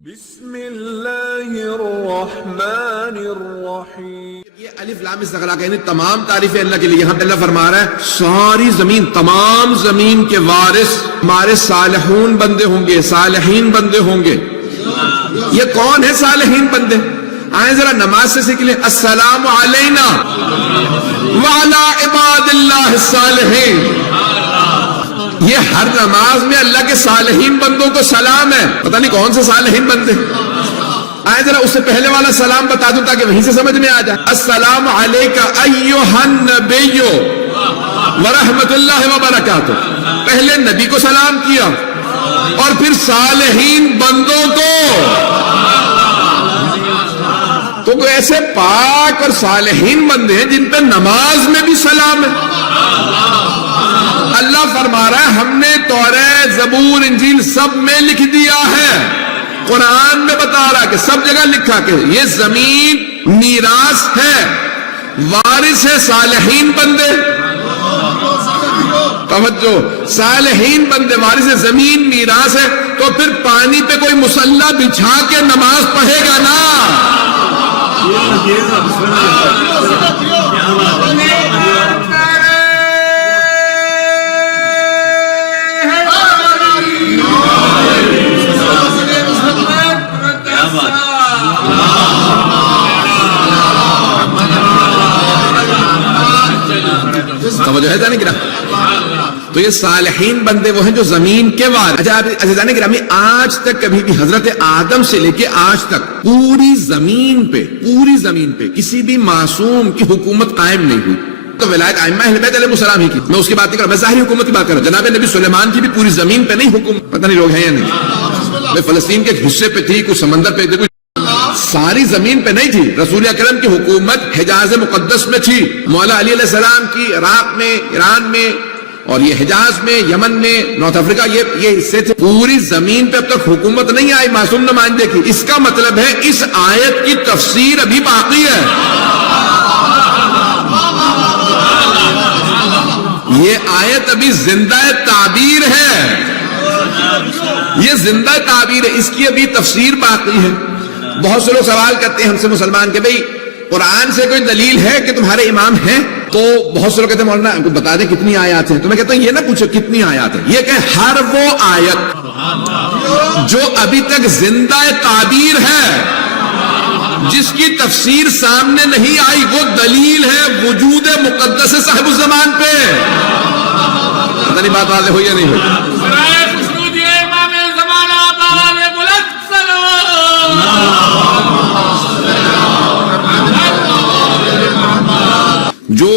بسم اللہ الرحمن الرحیم. یہ الف لام استغراق ہے، یعنی تمام تعریفیں اللہ کے لیے. یہاں پہ اللہ فرما رہا ہے ساری زمین، تمام زمین کے وارث ہمارے صالحون بندے ہوں گے، صالحین بندے ہوں گے. یہ کون ہے صالحین بندے؟ آئیں ذرا نماز سے سیکھ لیں. السلام علینا وعلی عباد اللہ الصالحین. یہ ہر نماز میں اللہ کے صالحین بندوں کو سلام ہے. پتہ نہیں کون سے صالحین بندے. آئے ذرا اس سے پہلے والا سلام بتا دوں تاکہ وہیں سے سمجھ میں آ جائے. السلام علیکہ ایھا النبی ورحمۃ اللہ وبرکاتہ. پہلے نبی کو سلام کیا اور پھر صالحین بندوں کو. تو کوئی ایسے پاک اور صالحین بندے ہیں جن پہ نماز میں بھی سلام ہے. اللہ فرما رہا ہے ہم نے تورات، زبور، انجیل سب میں لکھ دیا ہے. قرآن میں بتا رہا کہ سب جگہ لکھا کہ یہ زمین میراث ہے، وارث ہے صالحین بندے. توجہ، صالحین بندے وارث ہے، زمین میراث ہے. تو پھر پانی پہ کوئی مصلی بچھا کے نماز پڑھے گا نا. توجہ ہے جانے گرام. تو یہ صالحین بندے وہ ہیں جو زمین کے وارث. اچھا عزیزان گرامی، آج تک کبھی بھی حضرت آدم سے لے کے آج تک پوری زمین پہ کسی بھی معصوم کی حکومت قائم نہیں ہوئی. تو ولایت ائمہ اہل بیت علیہ السلام ہی کی. میں اس کی بات نہیں کر رہا، میں ظاہری حکومت کی بات کر رہا ہوں. جناب نبی سلیمان کی بھی پوری زمین پہ نہیں حکومت. پتہ نہیں لوگ ہیں یا نہیں. میں فلسطین کے حصے پہ تھی، کچھ سمندر پہ تھی، ساری زمین پہ نہیں تھی. رسول اکرم کی حکومت حجاز مقدس میں تھی. مولا علی علیہ السلام کی عراق میں، ایران میں، اور یہ حجاز میں، یمن میں، نارتھ افریقہ، یہ حصے تھے. پوری زمین پہ اب تک حکومت نہیں آئی معصوم نمائندے کی. اس کا مطلب ہے اس آیت کی تفسیر ابھی باقی ہے. یہ آیت ابھی زندہ تعبیر ہے. یہ زندہ تعبیر ہے، اس کی ابھی تفسیر باقی ہے. بہت سے لوگ سوال کرتے ہیں ہم سے مسلمان کہ بھئی قرآن سے کوئی دلیل ہے کہ تمہارے امام ہیں؟ تو بہت سے لوگ کہتے ہیں مولانا بتا دیں کتنی آیات ہیں. تو میں کہتا ہوں یہ نہ پوچھو کتنی آیات ہیں، یہ کہ ہر وہ آیت جو ابھی تک زندہ تعبیر ہے، جس کی تفسیر سامنے نہیں آئی، وہ دلیل ہے وجود مقدس صاحب الزمان پہ. پتہ نہیں بات واضح ہوئی یا نہیں ہوئی. جو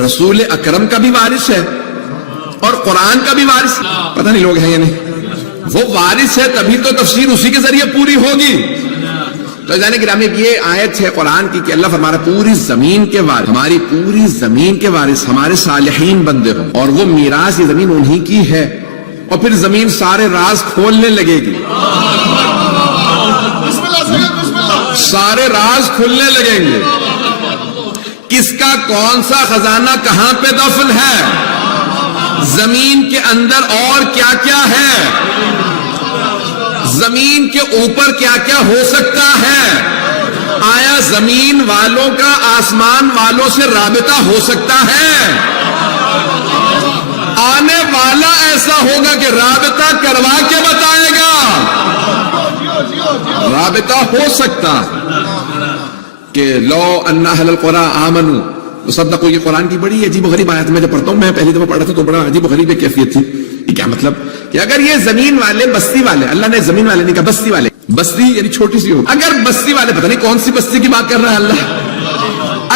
رسول اکرم کا بھی وارث ہے اور قرآن کا بھی وارث. پتہ نہیں لوگ ہیں یا نہیں. وہ وارث ہے تبھی تو تفسیر اسی کے ذریعے پوری ہوگی. تو جانے گرامی یہ آیت ہے قرآن کی کہ اللہ فرما رہا ہے پوری زمین کے وارث، ہماری پوری زمین کے وارث ہمارے صالحین بندے ہوں، اور وہ میراث یہ زمین انہی کی ہے. اور پھر زمین سارے راز کھولنے لگے گی. سارے راز کھلنے لگیں گے. کس کا کون سا خزانہ کہاں پہ دفن ہے، زمین کے اندر اور کیا کیا ہے، زمین کے اوپر کیا کیا ہو سکتا ہے. آیا زمین والوں کا آسمان والوں سے رابطہ ہو سکتا ہے؟ آنے والا ایسا ہوگا کہ رابطہ کروا کے بتائے گا. رابطہ ہو سکتا کہ لو ان اہل القرى آمنوا وصدقوا. یہ قرآن کی بڑی عجیب و غریب آیت میں جب پڑھتا ہوں، میں پہلی دفعہ پڑھا تھا تو بڑا عجیب و غریب کیفیت تھی. یہ کیا مطلب کہ اگر یہ زمین والے، بستی والے، اللہ نے زمین والے نہیں کہا، بستی والے، بستی یعنی چھوٹی سی ہو، اگر بستی والے، پتہ نہیں کون سی بستی کی بات کر رہا ہے اللہ،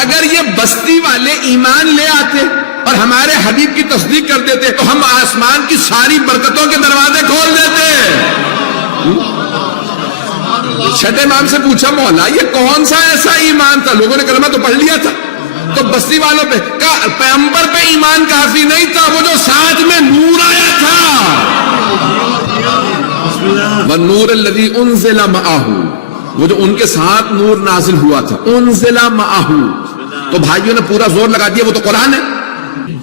اگر یہ بستی والے ایمان لے آتے اور ہمارے حبیب کی تصدیق کر دیتے تو ہم آسمان کی ساری برکتوں کے دروازے کھول دیتے. چھٹے امام سے پوچھا مولا یہ کون سا ایسا ایمان تھا؟ لوگوں نے کلمہ تو پڑھ لیا تھا. تو بستی والوں پہ پیغمبر پہ ایمان کافی نہیں تھا، وہ جو ساتھ میں نور آیا تھا. وَالنُّورَ الَّذِي أُنزِلَ مَعَهُ، وہ جو ان کے ساتھ نور نازل ہوا تھا. انزل معه. تو بھائیوں نے پورا زور لگا دیا وہ تو قرآن ہے.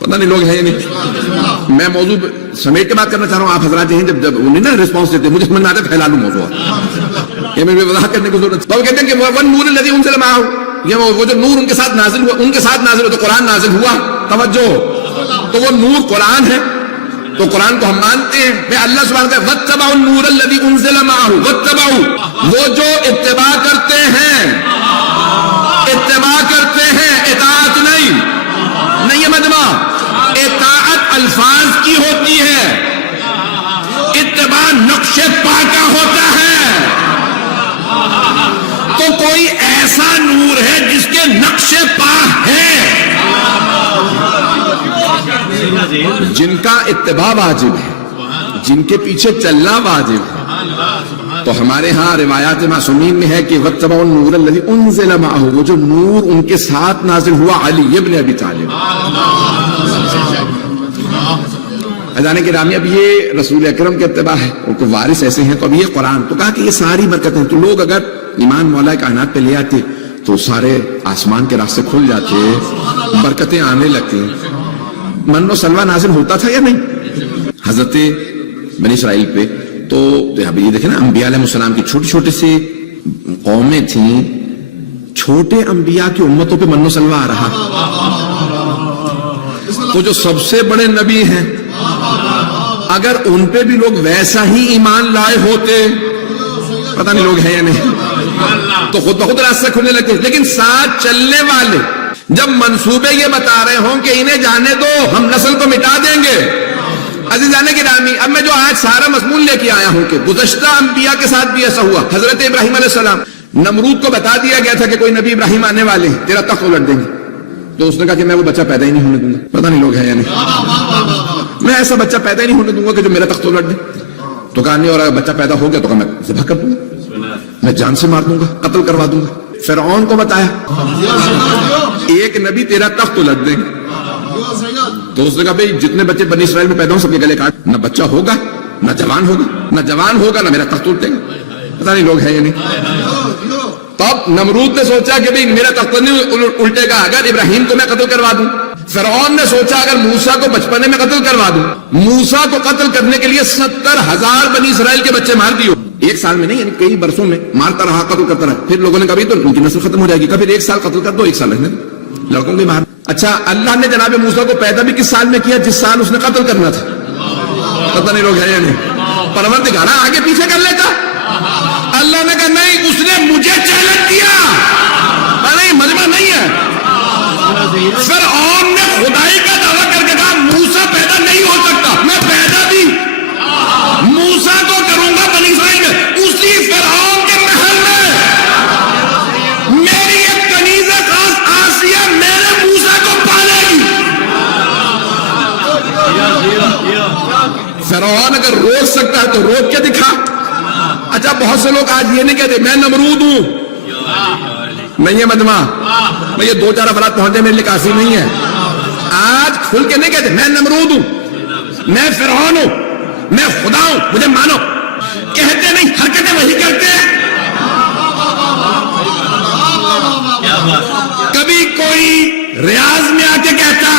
پتہ نہیں لوگ ہیں یا نہیں. میں موضوع سمیٹ کے بات کرنا چاہ رہا ہوں. آپ حضرات ہیں جب انہیں نا ریسپانس دیتے مجھے سمجھ میں آتا ہے پھیلا لوں موضوع. یہ میں وضاحت کرنے کی ضرورت ہے. تو وہ کہتے ہیں کہ وہ نور الذی انزل معہ، یہ وہ جو نور ان کے ساتھ نازل ہوا، ان کے ساتھ نازل ہوا تو قرآن نازل ہوا. توجہ، تو وہ نور قرآن ہے، تو قرآن کو ہم مانتے ہیں. میں اللہ سبحانہ وتعالی واتبعوا النور الذی انزل معہ، واتبعوا، وہ جو اتباع کرتے ہیں، اتباع کرتے ہیں، اطاعت نہیں ہے مجمع. اطاعت الفاظ کی ہوتی ہے، اتباع نقش پا کا ہوتا ہے. تو کوئی ایسا نور ہے جس کے نقش پا ہے، جن کا اتباع واجب ہے، جن کے پیچھے چلنا واجب ہے. تو ہمارے ہاں روایات معصومین میں ہے کہ واتبعوا النور الذی انزل معہ، وہ جو نور ان کے ساتھ نازل ہوا علی ابن ابی طالب. اذان گرامی، اب یہ رسول اکرم کے اتباع ہے، ان کو وارث ایسے ہیں. تو اب یہ قرآن، تو کہا کہ یہ ساری برکتیں، تو لوگ اگر ایمان مولا کائنات پہ لے آتے تو سارے آسمان کے راستے کھل جاتے، برکتیں آنے لگتی. من و سلوہ نازل ہوتا تھا یا نہیں حضرت بنی اسرائیل پہ؟ تو اب یہ دیکھیں نا، انبیاء علیہ السلام کی چھوٹی چھوٹی سی قومیں تھیں، چھوٹے انبیاء کی امتوں پہ من و سلوہ آ رہا. تو جو سب سے بڑے نبی ہیں، اگر ان پہ بھی لوگ ویسا ہی ایمان لائے ہوتے، پتہ نہیں لوگ ہیں یا نہیں، تو خود بخود راستے کھلنے لگتے. لیکن ساتھ چلنے والے جب منصوبے یہ بتا رہے ہوں کہ انہیں جانے دو، ہم نسل کو مٹا دیں گے. عزیزان گرامی، اب میں جو آج سارا مضمون لے کے آیا ہوں کہ گزشتہ انبیاء کے ساتھ بھی ایسا ہوا. حضرت ابراہیم علیہ السلام، نمرود کو بتا دیا گیا تھا کہ کوئی نبی ابراہیم آنے والے ہیں، تیرا تخت الٹ دیں گے. تو اس نے کہا کہ میں وہ بچہ پیدا ہی نہیں ہونے دوں گا. پتہ نہیں لوگ ہیں یا نہیں، میں ایسا بچہ پیدا ہی نہیں ہونے دوں گا کہ جو میرا تخت الٹ دے. تو کہا نہیں، اور اگر بچہ پیدا ہو گیا تو کہا میں ذبح کر دوں گا، میں جان سے مار دوں گا، قتل کروا دوں گا. فرعون کو بتایا ایک نبی تیرا تخت الٹ دیں گے. تو اس نے کہا بھئی جتنے بچے بنی اسرائیل میں پیدا ہوں سب کے گلے کاٹ، نہ بچہ ہوگا نہ جوان ہوگا، نہ جوان ہوگا نہ میرا تخت الٹے گا. پتہ نہیں لوگ ہیں یا نہیں. تب نمرود نے سوچا کہ بھئی میرا تخت نہیں الٹے گا اگر ابراہیم کو میں قتل کروا دوں. فرعون نے سوچا اگر موسیٰ کو بچپنے میں قتل کروا دوں. موسیٰ کو قتل کرنے کے لیے 70,000 بنی اسرائیل کے بچے مار دیو. ایک سال میں نہیں، یعنی کئی برسوں میں مارتا رہا، قتل کرتا رہا. پھر لوگوں نے کہا تو ان کی نسل ختم ہو جائے گی. کبھی ایک سال قتل کر دو، ایک سال رہنے دو، لڑکوں کو مار. اچھا، اللہ نے جناب موسیٰ کو پیدا بھی کس سال میں کیا؟ جس سال اس نے قتل کرنا تھا. پتہ نہیں لوگ ہیں یا نہیں. پروردگار آگے پیچھے کر لیتا. اللہ نے کہا نہیں، اس نے مجھے چیلنج کیا. نہیں، مجمع نہیں ہے. فرعون نے خدائی کا دعویٰ کر کے کہا موسیٰ پیدا نہیں ہو سکتا. میں پیدا بھی موسیٰ کو کروں گا بنی اسرائیل میں، اسی فرعون کے محل میں. میری ایک کنیز خاص آسیہ میرے موسیٰ کو پالے گی. فرعون اگر روک سکتا ہے تو روک کے دکھا. اچھا، بہت سے لوگ آج یہ نہیں کہتے میں نمرود ہوں. نہیں ہے مجمع، میں یہ 2-4 افراد پہنچے میرے لیے کافی نہیں ہے. آج کھل کے نہیں کہتے میں نمرود ہوں، میں فرعون ہوں، میں خدا ہوں، مجھے مانو. کہتے نہیں، حرکتیں وہی کرتے ہیں. کبھی کوئی ریاض میں آ کے کہتا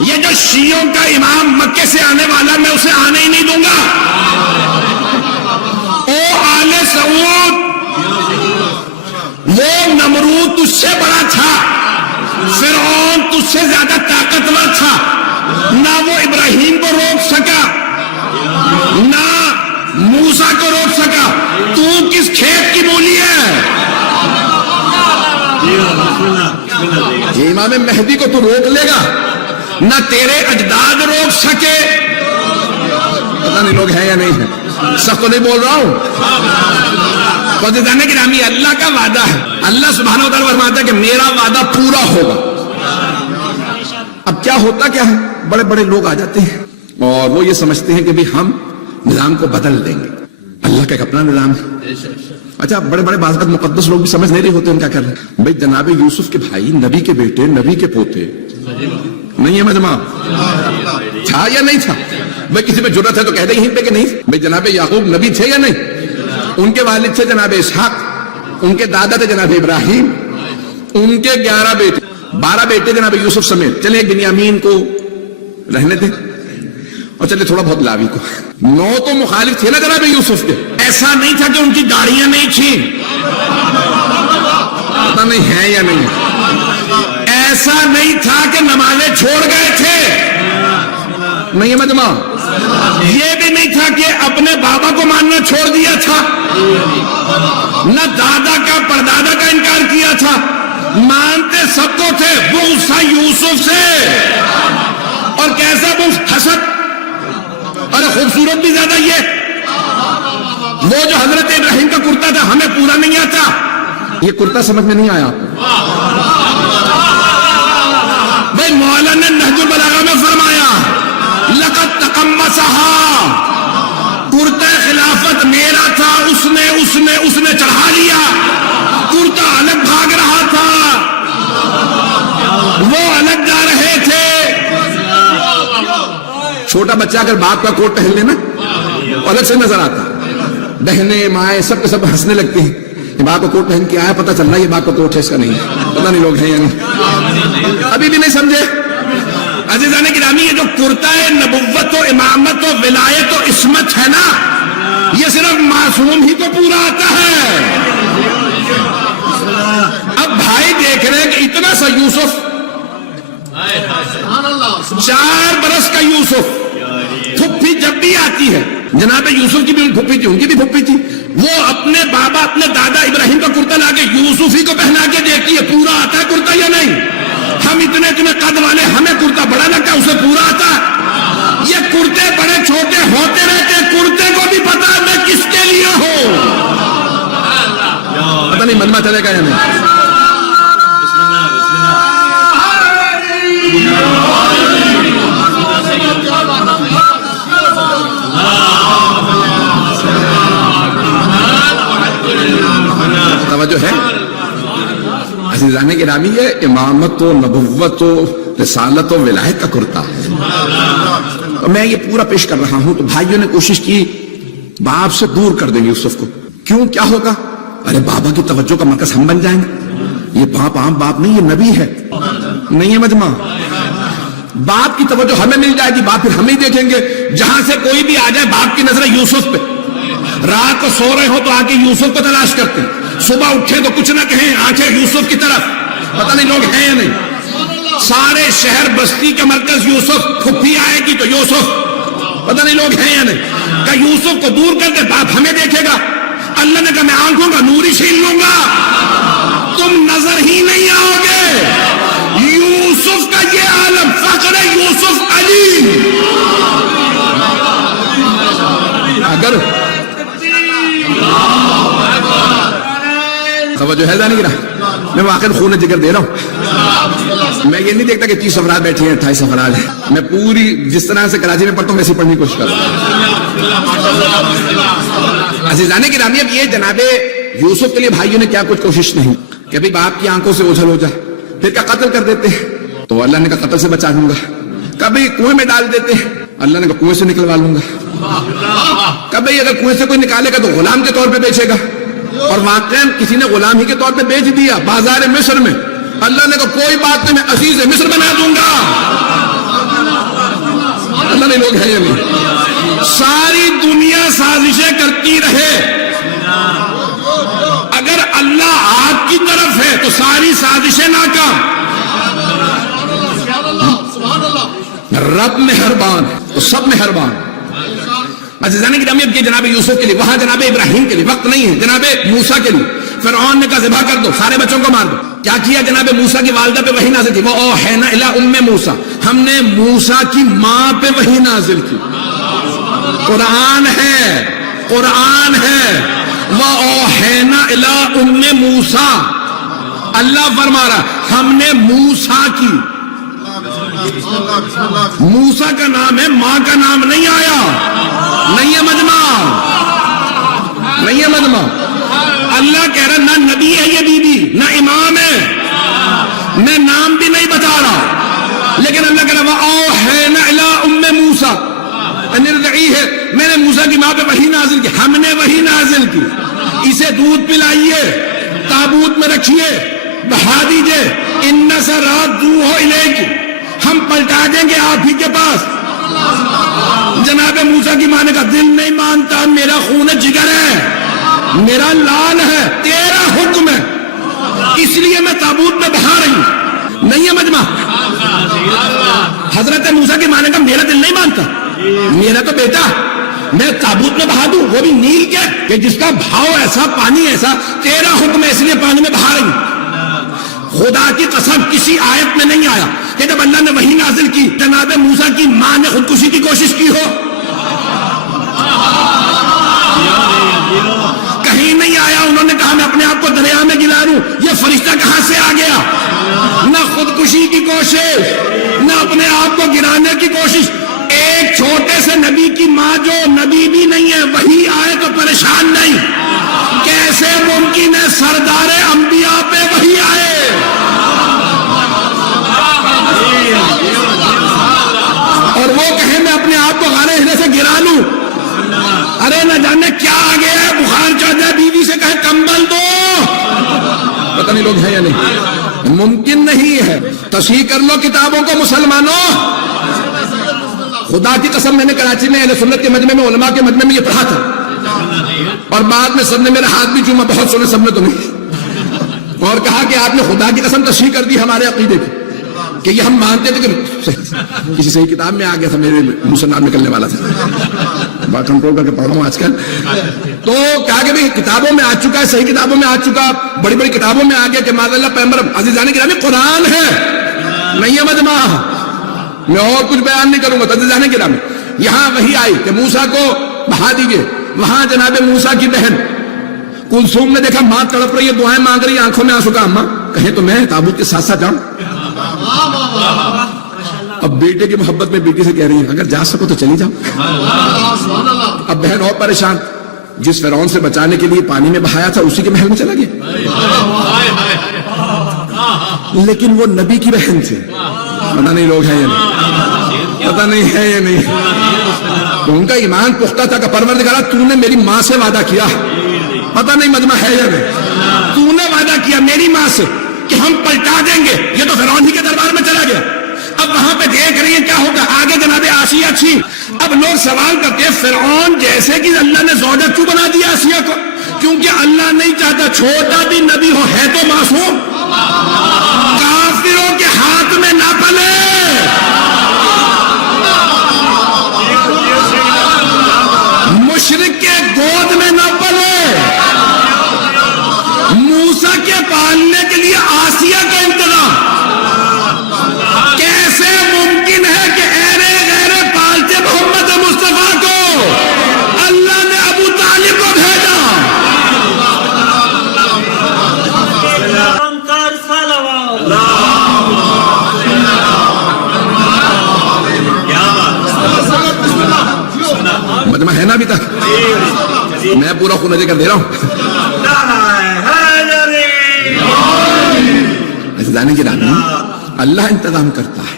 یہ جو شیعوں کا امام مکے سے آنے والا میں اسے آنے ہی نہیں دوں گا. او آل سعود، وہ نمرود تجھ سے بڑا تھا، فرعون تجھ سے زیادہ طاقتور تھا. نہ وہ ابراہیم کو روک سکا نہ موسیٰ کو روک سکا. تو کس کھیت کی مولی ہے؟ یہ امام مہدی کو تو روک لے گا، نہ تیرے اجداد روک سکے. پتہ نہیں لوگ ہیں یا نہیں ہیں. سخت تو نہیں بول رہا ہوں. فضیلتانے گرامی، اللہ کا وعدہ ہے. اللہ سبحانہ و تعالیٰ فرماتا ہے کہ میرا وعدہ پورا ہوگا. اب کیا ہوتا کیا ہے، بڑے بڑے لوگ آ جاتے ہیں اور وہ یہ سمجھتے ہیں کہ بھی ہم نظام کو بدل دیں گے. اللہ کا ایک اپنا نظام ہے. اچھا، بڑے بڑے بعض مقدس لوگ بھی سمجھ نہیں رہے ہوتے ان کیا کر رہے ہیں. بھائی جناب یوسف کے بھائی، نبی کے بیٹے، نبی کے پوتے، نہیں ہے مجمع؟ تھا یا نہیں تھا؟ بھائی کسی پہ جرت ہے تو کہہ دیں یہیں پہ کہ نہیں. بھائی جناب یعقوب نبی تھے یا نہیں؟ ان کے والد تھے جناب اسحاق، ان کے دادا تھے جناب ابراہیم، ان کے 11 بیٹے، 12 بیٹے جناب یوسف سمیت. چلے بنیامین کو رہنے تھے اور چلے تھوڑا بہت لاوی کو. 9 تو مخالف تھے نا جناب یوسف کے. ایسا نہیں تھا کہ ان کی گاڑیاں نہیں تھیں، پتہ نہیں ہے یا نہیں، ایسا نہیں تھا کہ نمازیں چھوڑ گئے تھے، نہیں ہے مجمع، یہ بھی نہیں تھا کہ اپنے بابا کو ماننا چھوڑ دیا تھا، نہ دادا کا پردادا کا انکار کیا تھا، مانتے سب کو تھے، بغض تھا یوسف سے، اور کیسا بغض؟ حسد، اور خوبصورت بھی زیادہ یہ، وہ جو حضرت ابراہیم کا کرتا تھا ہمیں پورا نہیں آتا، یہ کرتا سمجھ میں نہیں آیا آپ کو؟ بھائی مولانا نے نہج البلاغہ میں فرمایا لقد تقمصها، کرتا خلافت میرا تھا، اس نے چڑھا لیا، کرتا الگ بھاگ رہا تھا، وہ الگ جا رہے تھے۔ چھوٹا بچہ اگر باپ کا کوٹ پہن لینا الگ سے نظر آتا، بہنیں مائیں سب کے سب ہنسنے لگتے ہیں، یہ باپ کا کوٹ پہن کے آیا، پتہ چل رہا ہے یہ باپ کا کوٹ ہے، اس کا نہیں، پتہ نہیں لوگ ہیں یا نہیں، ابھی بھی نہیں سمجھے۔ عزیزان گرامی، یہ جو کرتا ہے نبوت و امامت و ولایت و عصمت ہے نا، یہ صرف معصوم ہی کو پورا آتا ہے۔ اب بھائی دیکھ رہے ہیں کہ اتنا سا یوسف، 4 برس کا یوسف، پھپھی جب بھی آتی ہے، جناب یوسف کی بھی پھپھی تھی، ان کی بھی پھپھی تھی، وہ اپنے بابا اپنے دادا ابراہیم کا کرتا لا کے یوسف ہی کو پہنا کے دیکھتی ہے پورا آتا ہے کرتا یا نہیں۔ ہم اتنے قد والے، ہمیں کرتا بڑا لگتا ہے، اسے پورا آتا ہے۔ یہ کرتے بڑے چھوٹے ہوتے رہتے، کرتے کو بھی پتا ہے میں کس کے لیے ہوں، پتہ نہیں مجمع چلے گا یا نہیں۔ توجہ ہے عزیزان گرامی، یہ امامت و نبوت و رسالت و ولایت کا کرتا ہے۔ میں یہ پورا پیش کر رہا ہوں تو بھائیوں نے کوشش کی باپ سے دور کر دیں گے یوسف کو، کیوں کیا ہوگا؟ ارے بابا کی توجہ کا مرکز ہم بن جائیں گے، یہ باپ عام باپ نہیں، یہ نبی ہے، نہیں ہے مجمع، باپ کی توجہ ہمیں مل جائے گی، باپ پھر ہمیں دیکھیں گے، جہاں سے کوئی بھی آ جائے باپ کی نظر یوسف پہ، رات کو سو رہے ہو تو آ کے یوسف کو تلاش کرتے ہیں، صبح اٹھے تو کچھ نہ کہیں، آنکھیں یوسف کی طرف، پتہ نہیں لوگ ہیں یا نہیں، سارے شہر بستی کا مرکز یوسف، پھپھی آئے گی تو یوسف، پتہ نہیں لوگ ہیں یا نہیں، کہ یوسف کو دور کر کے باپ ہمیں دیکھے گا۔ اللہ نے کہا میں آنکھوں کا نور ہی چھین لوں گا، تم نظر ہی نہیں آؤ گے۔ یوسف کا یہ عالم، فخر یوسف علی، اگر توجہ ہے جانے گی نا، میں واقعی خون جگر دے رہا ہوں، میں یہ نہیں دیکھتا کہ 30 افراد بیٹھے ہیں 28 افراد ہیں، میں پوری جس طرح سے کراچی میں پڑھتا ہوں ویسے پڑھنے کی کوشش کر رہا ہوں۔ عزیزان گرامی، اب یہ جناب یوسف کے لیے بھائیوں نے کیا کچھ کوشش نہیں کہ ابھی باپ کی آنکھوں سے اوجھل ہو جائے، پھر کیا قتل کر دیتے ہیں، تو اللہ نے کہا قتل سے بچا لوں گا، کبھی کنویں میں ڈال دیتے ہیں، اللہ نے کہا کنویں سے نکلوا لوں گا، کبھی اگر کنویں سے کوئی نکالے گا تو غلام کے طور پہ بیچے گا، اور واقعاً کسی نے غلام ہی کے طور پہ بیچ دیا بازار مصر میں، اللہ نے کہا کوئی بات نہیں، میں عزیز مصر بنا دوں گا، اللہ نے لوگ ہیں یا نہیں، ساری دنیا سازشیں کرتی رہے، اگر اللہ آپ کی طرف ہے تو ساری سازشیں ناکام، رب مہربان تو سب مہربان۔ عزیزان گرامی، اب یہ جناب یوسف کے لیے، وہاں جناب ابراہیم کے لیے وقت نہیں ہے، جناب موسیٰ کے لیے فرعون نے کہا ذبح کر دو، سارے بچوں کو مار دو، کیا کیا جناب موسیٰ کی والدہ پہ وحی نازل تھی، وہ اوحینا الی ام موسیٰ، ہم نے موسیٰ کی ماں پہ وحی نازل کی، قرآن ہے، قرآن ہے، وہ اوحینا الی ام موسیٰ، اللہ فرما رہا ہم نے موسیٰ کی، موسیٰ کا نام ہے، ماں کا نام نہیں آیا، نہیں ہے مجمع، نہیں ہے مجمع، اللہ کہہ رہا نہ نبی ہے یہ بی بی، نہ امام ہے، میں نام بھی نہیں بتا رہا، لیکن اللہ کہہ رہا وَأَوْحَيْنَا إِلَىٰ أُمِّ مُوسَىٰ أَنِ ارْضِعِيهِ، میں نے موسیٰ کی ماں پہ وحی نازل کی، ہم نے وحی نازل کی، اسے دودھ پلائیے، تابوت میں رکھیے، بہا دیجئے، إِنَّ سَرَادُوهُ إِلَيْكِ، ہم پلٹا دیں گے آپ ہی کے پاس، جناب موسیٰ کی ماں نے کہا دل نہیں مانتا، میرا خون جگر ہے، میرا لال ہے، تیرا حکم ہے، اس لیے میں تابوت میں بہا رہی ہوں. نہیں ہے مجمع؟ حضرت موسیٰ کی ماں نے کہا میرا دل نہیں مانتا، میرا تو بیٹا میں تابوت میں بہا دوں، وہ بھی نیل کے کہ جس کا بھاؤ ایسا، پانی ایسا، تیرا حکم ہے اس لیے پانی میں بہا رہی ہوں. خدا کی قسم کسی آیت میں نہیں آیا کہ جب اللہ نے وحی نازل کی جناب موسیٰ کی ماں نے خودکشی کی کوشش کی ہو. کہیں نہیں آیا انہوں نے کہا میں اپنے آپ کو دریا میں گرا دوں. یہ فرشتہ کہاں سے آ گیا؟ نہ خودکشی کی کوشش، نہ اپنے آپ کو گرانے کی کوشش. ایک چھوٹے سے نبی کی ماں جو نبی بھی نہیں ہے وہی آئے تو پریشان نہیں. کیسے ممکن ہے سردار انبیاء پہ وہی آئے؟ اور وہ کہے میں اپنے آپ کو غار ہرے سے گرا لوں. ارے نہ جانے کیا آ گیا ہے، بخار چڑھ جائے، بیوی سے کہے کمبل دو. پتہ نہیں لوگ ہیں یا نہیں. ممکن نہیں ہے. تصحیح کر لو کتابوں کو مسلمانوں. خدا کی قسم میں نے کراچی میں اہل سنت کے مجمع میں، علماء کے مجمع میں یہ پڑھا تھا، اور بعد میں سب نے میرا ہاتھ بھی چوما، بہت سنے سب نے تو نہیں، اور کہا کہ آپ نے خدا کی قسم تصحیح کر دی ہمارے عقیدے کی کہ یہ ہم مانتے تھے کہ کسی صحیح کتاب میں آ گیا تھا، میرے منہ سے نام نکلنے والا تھا، بات کنٹرول کر کے پڑھ رہا ہوں آج کل. تو کہا کہ بھائی کتابوں میں آ چکا ہے، صحیح کتابوں میں آ چکا، بڑی بڑی کتابوں میں آ گیا کہ معاذ اللہ پیغمبر عزیزان گرامی قرآن ہے، نہیں ہے مجمع. میں اور کچھ بیان نہیں کروں گا. عزیزان گرامی یہاں وہی آئی کہ موسیٰ کو بہا دیجئے. وہاں جناب موسیٰ کی بہن کلثوم نے دیکھا ماں تڑپ رہی ہے، دعائیں مانگ رہی ہے، آنکھوں میں آنسو. کا اماں کہیں تو میں تابوت کے ساتھ ساتھ جاؤں. اب بیٹے کی محبت میں بیٹی سے کہہ رہی ہے اگر جا سکو تو چلی جاؤ. اب بہن اور پریشان، جس فرعون سے بچانے کے لیے پانی میں بہایا تھا اسی کے محل میں چلا گیا. لیکن وہ نبی کی بہن تھی. پتہ نہیں لوگ ہیں یا نہیں، پتہ نہیں ہے یا نہیں. تو ان کا ایمان پختہ تھا کہ پروردگارا تو نے میری ماں سے وعدہ کیا، پتہ نہیں مجمع ہے یا نہیں، تو نے وعدہ کیا میری ماں سے کہ ہم پلٹا دیں گے. یہ تو فرعون ہی کے دربار میں چلا گیا. اب وہاں پہ دیکھ رہی ہیں کیا ہوگا آگے. جناب آسیہ تھی. اب لوگ سوال کرتے ہیں فرعون جیسے کہ اللہ نے زوجہ کیوں بنا دیا آسیہ کو؟ کیونکہ اللہ نہیں چاہتا چھوٹا بھی نبی ہو، ہے تو معصوم، کافروں کے ہاتھ میں نہ پلے. مشرک کے گود میں نہ پلے. موسیٰ کے پالنے کے لیے آسیہ کا انتظام. کیسے ممکن ہے کہ ایرے غیرے پالتے محمد مصطفیٰ کو اللہ نے ابو طالب کو بھیجا؟ مجمع ہے نا ابھی تک؟ میں پورا خون ذکر دے رہا ہوں. جانے کی رانی اللہ انتظام کرتا ہے.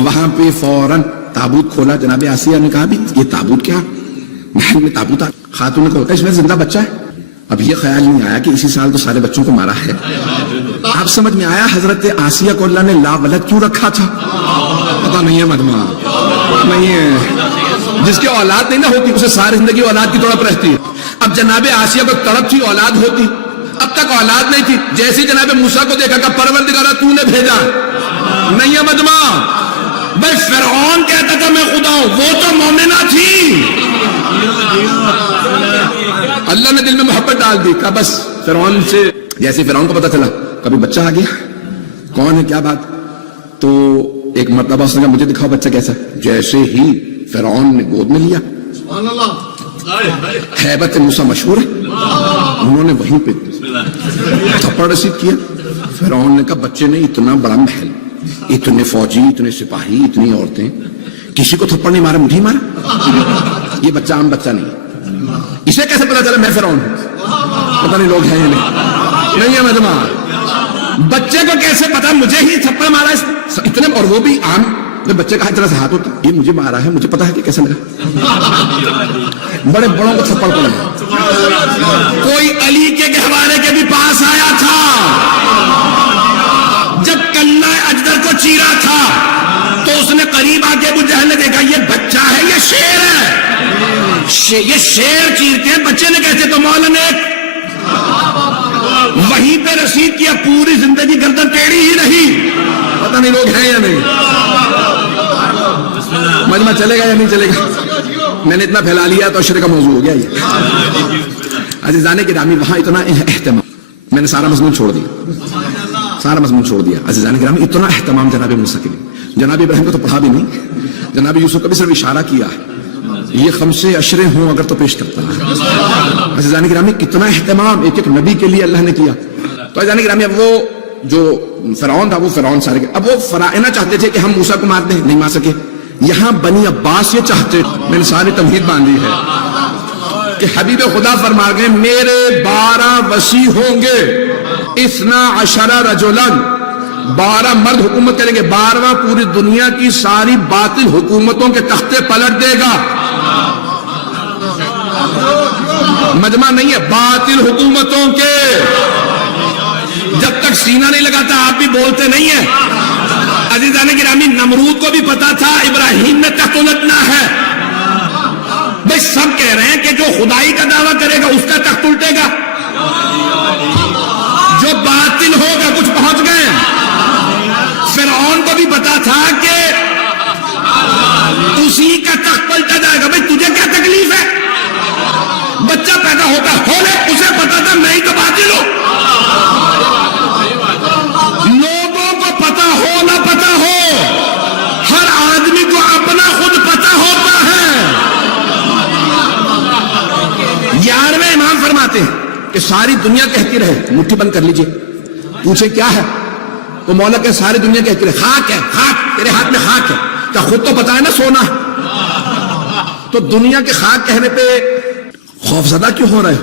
وہاں پہ فوراً تابوت کھولا. جناب آسیہ نے کہا بھی یہ تابوت کیا؟ محل میں تابوت آ. خاتون نے کہا اس میں زندہ بچہ ہے. اب یہ خیال نہیں آیا کہ اسی سال تو سارے بچوں کو مارا ہے. آپ سمجھ میں آیا حضرت آسیہ کو اللہ نے لا ولد کیوں رکھا تھا؟ پتہ نہیں ہے مجمع، نہیں ہے. جس کی اولاد نہیں نہ ہوتی اسے ساری زندگی اولاد کی تڑپ رہتی ہے. اب جناب آسیہ کو تڑپ تھی اولاد ہوتی، اب تک اولاد نہیں تھی. جیسے جناب موسیٰ کو دیکھا کہ پروردگارا تو نے بھیجا. نہیں ہے مجمع. بھائی فرعون کہتا تھا میں خدا ہوں، وہ تو مومنہ تھی. اللہ نے دل میں محبت ڈال دی. کہا بس فرعون سے، جیسے فرعون کو پتا چلا کبھی بچہ آ گیا، کون ہے کیا بات، تو ایک مرتبہ اس نے کہا مجھے دکھاؤ بچہ کیسا. جیسے ہی فرعون نے گود میں لیا، ہیبت موسیٰ مشہور ہے، انہوں نے وہیں پہ تھپڑ رسید کیا. فرعون نے کہا بچے نے اتنا بڑا محل، اتنے فوجی، اتنے سپاہی، اتنی عورتیں، کسی کو تھپڑ نہیں مارا، مجھے ہی مارا. یہ بچہ عام بچہ نہیں ہے. اسے کیسے پتا چلا میں فرعون ہوں؟ پتہ نہیں لوگ ہیں یا نہیں ہے مجمع. بچے کو کیسے پتا مجھے ہی تھپڑ مارا اتنے، اور وہ بھی عام. جب بچے کا طرح سے ہاتھ ہوتا یہ مجھے مارا ہے، مجھے پتا ہے کہ کیسا لگا. بڑے بڑوں کو تھپڑ پڑے. کوئی علی کے گہوارے کے بھی پاس آیا تھا جب کلہ اجدر کو چیرا تھا تو اس نے قریب آ کے ابو جہل نے دیکھا یہ بچہ ہے یہ شیر ہے، یہ شیر چیرتے ہیں، بچے نے کیسے؟ تو مولا نے وہیں پہ رسید کیا، پوری زندگی گردن ٹیڑھی ہی رہی. پتہ نہیں لوگ ہیں یا نہیں. مجمع چلے گا یا نہیں چلے گا؟ میں نے اتنا پھیلا لیا تو عشرے کا موضوع ہو گیا یہ. عزیزان گرامی وہاں اتنا اہتمام، میں نے سارا مضمون چھوڑ دیا. عزیزان گرامی اتنا اہتمام جناب موسیٰ کے لیے. جناب ابراہیم کو تو پڑھا بھی نہیں، جناب یوسف کا بھی صرف اشارہ کیا ہے. یہ خمسے عشرے ہوں اگر تو پیش کرتا ہے. عزیزان گرامی کتنا اہتمام ایک ایک نبی کے لیے اللہ نے کیا. تو عزیزان گرامی اب وہ جو فرعون تھا وہ فرعون سارے کے، اب وہ فرائنا چاہتے تھے کہ ہم موسیٰ کو مار دیں، نہیں مار سکے. یہاں بنی عباس یہ چاہتے، میں نے ساری تمہید باندھی ہے کہ حبیب خدا فرما گئے میرے 12 وصی ہوں گے، 12 رجلا، 12 مرد حکومت کریں گے، 12واں پوری دنیا کی ساری باطل حکومتوں کے تختے پلٹ دے گا. مجمع نہیں ہے، باطل حکومتوں کے. جب تک سینہ نہیں لگاتا آپ بھی بولتے نہیں ہیں. عزیزان گرامی نمرود کو بھی پتا تھا ابراہیم نے تخت الٹنا ہے. بھئی سب کہہ رہے ہیں کہ جو خدائی کا دعویٰ کرے گا اس کا تخت الٹے گا، جو باطل ہوگا. کچھ پہنچ گئے. فرعون کو بھی پتا تھا کہ اسی کا تخت پلٹا جائے گا. بھئی تجھے کیا تکلیف ہے؟ بچہ پیدا ہوتا ہولے، اسے پتا تھا میں ہی تو باطل ہوں. لوگوں کو پتا ہو نہ پتا ہو، ہر آدمی کو اپنا خود پتا ہوتا ہے. 11ویں امام فرماتے ہیں کہ ساری دنیا کہتی رہے، مٹھی بند کر لیجئے، پوچھے کیا ہے؟ تو مولا کہ ساری دنیا کہتی رہے خاک ہے، خاک، تیرے ہاتھ میں خاک ہے. کیا خود تو پتا ہے نا سونا ہے؟ تو دنیا کے خاک کہنے پہ خوفزدہ کیوں ہو رہے ہو؟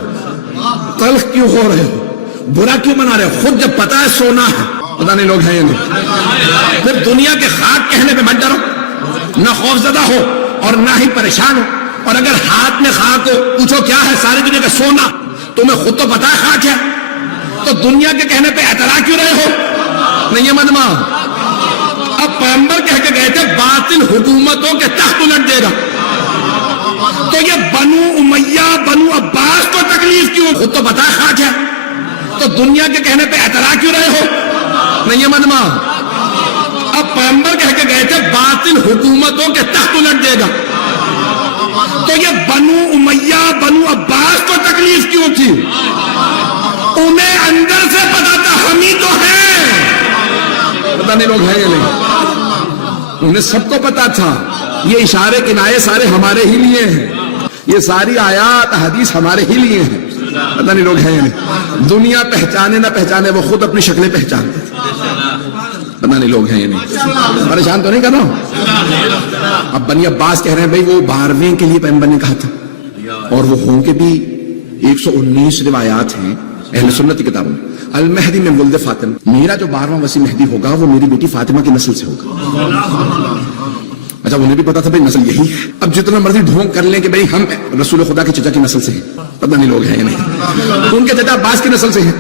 تلخ کیوں ہو رہے ہو؟ برا کیوں بنا رہے ہو؟ خود جب پتا ہے سونا ہے. پتا نہیں لوگ ہیں یا نہیں. پھر دنیا کے خاک کہنے پہ مت ڈرو، نہ خوفزدہ ہو اور نہ ہی پریشان ہو. اور اگر ہاتھ میں خاک ہو، پوچھو کیا ہے؟ ساری دنیا کا سونا. تمہیں خود تو پتا ہے خاک ہے، تو دنیا کے کہنے پہ اعتراض کیوں رہے ہو؟ نہیں ہے مجمع. اب پیغمبر کہہ کے گئے تھے باطل حکومتوں کے تخت الٹ دے گا. تو یہ بنو امیہ بنو عباس کو تکلیف کیوں؟ خود تو پتا ہے خاک ہے، تو دنیا کے کہنے پہ اعتراض کیوں رہے ہو؟ نہیں ہے مجمع. اب پیغمبر کہہ کے گئے تھے باطل حکومتوں کے تخت الٹ دے گا. تو یہ بنو امیہ بنو عباس کو تکلیف کیوں تھی؟ انہیں اندر سے پتا تھا ہم ہی تو ہیں. پتا نہیں لوگ ہیں یا نہیں. انہیں سب کو پتا تھا یہ اشارے کنائے سارے ہمارے ہی لیے ہیں، یہ ساری آیات حدیث ہمارے ہی لیے ہیں. پتہ نہیں لوگ ہیں یا نہیں. دنیا پہچانے نہ پہچانے وہ خود اپنی شکلیں پہچانتے. پتہ نہیں لوگ ہیں یا نہیں. پریشان تو نہیں کر رہا ہوں. اب بنی عباس کہہ رہے ہیں بھائی وہ 12ویں کے لیے پیغمبر نے کہا تھا، اور وہ ہوں کے بھی 119 روایات ہیں اہل سنت کی کتابوں میں. المہدی من ولد فاطمہ، میرا جو 12واں وصی مہدی ہوگا وہ میری بیٹی فاطمہ کی نسل سے ہوگا. اچھا انہیں بھی پتا تھا بھائی نسل یہی ہے. اب جتنا مرضی ڈھونگ کر لیں کہ بھائی ہم رسول خدا کے چچا کی نسل سے ہیں، پتہ نہیں لوگ ہیں یا نہیں. ان کے چچا عباس کی نسل سے ہیں،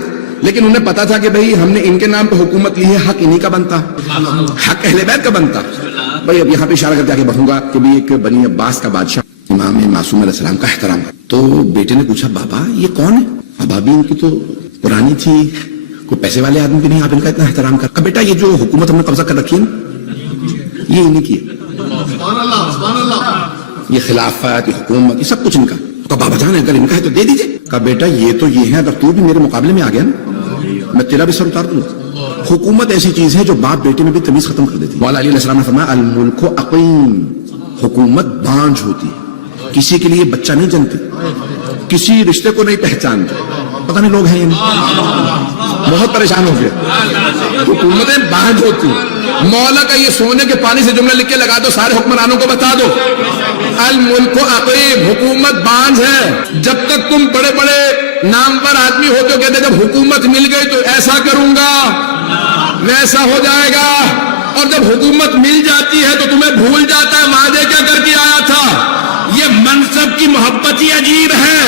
لیکن انہیں پتا تھا کہ بھائی ہم نے ان کے نام پہ حکومت لی ہے، حق انہی کا بنتا، حق اہل بیت کا بنتا. بھائی اب یہاں پہ اشارہ کر کے آگے بڑھوں گا کہ بھی ایک بنی عباس کا بادشاہ امام معصوم علیہ السلام کا احترام. تو بیٹے نے پوچھا بابا یہ کون ہے؟ اب ابھی ان کی تو پرانی تھی، کوئی پیسے والے آدمی بھی نہیں، آپ ان کا اتنا احترام کر. بیٹا یہ جو حکومت ہم نے قبضہ کر رکھی ہے یہ انہی کی ہے، یہ خلافت یہ حکومت یہ سب کچھ ان کا. تو بابا جان اگر ان کا ہے تو دے دیجئے. کہا بیٹا یہ تو یہ ہے، اگر تو بھی میرے مقابلے میں آ گیا نا میں تیرا بھی سر اتار دوں. حکومت ایسی چیز ہے جو باپ بیٹے میں بھی تمیز ختم کر دیتی. مولا علی علیہ السلام نے فرمایا الملک عقیم، حکومت بانجھ ہوتی، کسی کے لیے بچہ نہیں جنتی، کسی رشتے کو نہیں پہچانتے. پتہ نہیں لوگ ہیں یا نہیں. بہت پریشان ہو گئے. حکومتیں بانجھ ہوتی. مولا کا یہ سونے کے پانی سے جملہ لکھ کے لگا دو، سارے حکمرانوں کو بتا دو الملک عقیم، حکومت بانجھ ہے. جب تک تم بڑے بڑے نامور آدمی ہوتے ہو کہتے جب حکومت مل گئی تو ایسا کروں گا ویسا ہو جائے گا، اور جب حکومت مل جاتی ہے تو تمہیں بھول جاتا ہے وعدے کیا کر کے آیا تھا. یہ منصب کی محبت ہی عجیب ہے.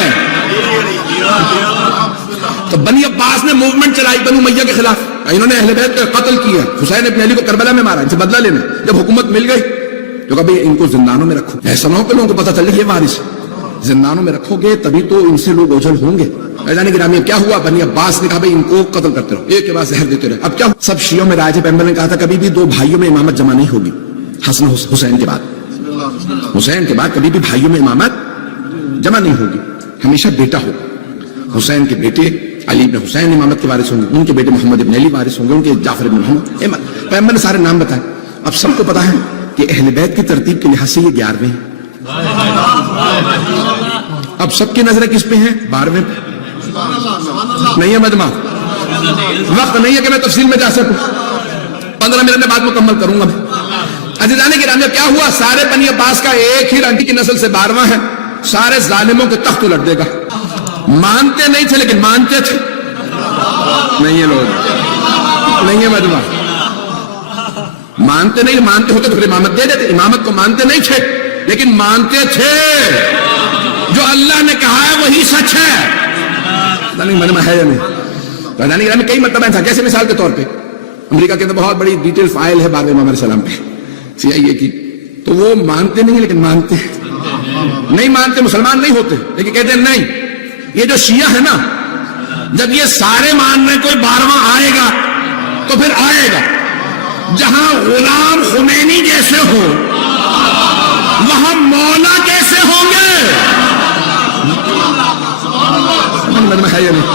تو بنی عباس نے موومنٹ چلائی بنو امیہ کے خلاف، انہوں نے اہل بیت کا قتل کیا، حسین ابن علی کو کربلا میں مارا، ان سے بدلہ لینا. جب حکومت مل گئی جو کہا ان کو زندانوں میں رکھو، ایسا نہ ہو کہ لوگوں کو پتہ چل یہ وارث ہے، زندانوں میں رکھو گے تبھی تو ان سے لوگ اوجھل ہوں گے۔ ایزان گرامی کیا ہوا؟ بنی عباس نے کہا بھائی ان کو قتل کرتے رہو، ایک کے بعد زہر دیتے رہے۔ اب کیا سب شیعوں میں رائے تھے، پیغمبر نے کہا تھا کبھی بھی دو بھائیوں میں امامت جمع نہیں ہوگی، حسن حسین کے بعد، حسین کے بعد کبھی بھی بھائیوں میں امامت جمع نہیں ہوگی، ہمیشہ بیٹا ہوگا۔ حسین کے بیٹے علی بن حسین امامت کے وارث ہوں گے، ان کے بیٹے محمد ابن علی وارث ہوں گے، ان کے جعفر بن محمد۔ پیغمبر نے سارے نام بتائے۔ اب سب کو پتا ہے کہ اہل بیت کی ترتیب کے لحاظ سے یہ 11ویں ہیں، اب سب کی نظریں کس پہ ہیں؟ 12ویں پہ۔ نہیں ہے مجمع، وقت نہیں ہے کہ میں تفصیل میں جا سکوں، 15 منٹ میں بات مکمل کروں گا۔ عزیزان گرامی کیا ہوا؟ سارے بنی عباس کا ایک ہی رنڈی کی نسل سے 12واں ہے، سارے ظالموں کے تخت الٹ دے گا۔ مانتے نہیں تھے لیکن مانتے تھے، نہیں ہے لوگ، نہیں ہے مجمع، مانتے نہیں، مانتے ہوتے تو پھر امامت دے دیتے، امامت کو مانتے نہیں تھے لیکن مانتے تھے، جو اللہ نے کہا ہے وہی سچ ہے۔ نہیں مجمع ہے یا نہیں؟ کئی مرتبہ تھا، جیسے مثال کے طور پہ امریکہ کے اندر بہت بڑی ڈیٹیل فائل ہے 12 امام علیہ السلام پہ CIA کی، تو وہ مانتے نہیں لیکن مانتے، نہیں مانتے مسلمان نہیں ہوتے لیکن کہتے ہیں نہیں، یہ جو شیعہ ہے نا جب یہ سارے مان رہے کوئی 12واں آئے گا تو پھر آئے گا، جہاں غلام خمینی جیسے ہو وہاں مولا کیسے ہوں گے؟ ہے یا نہیں؟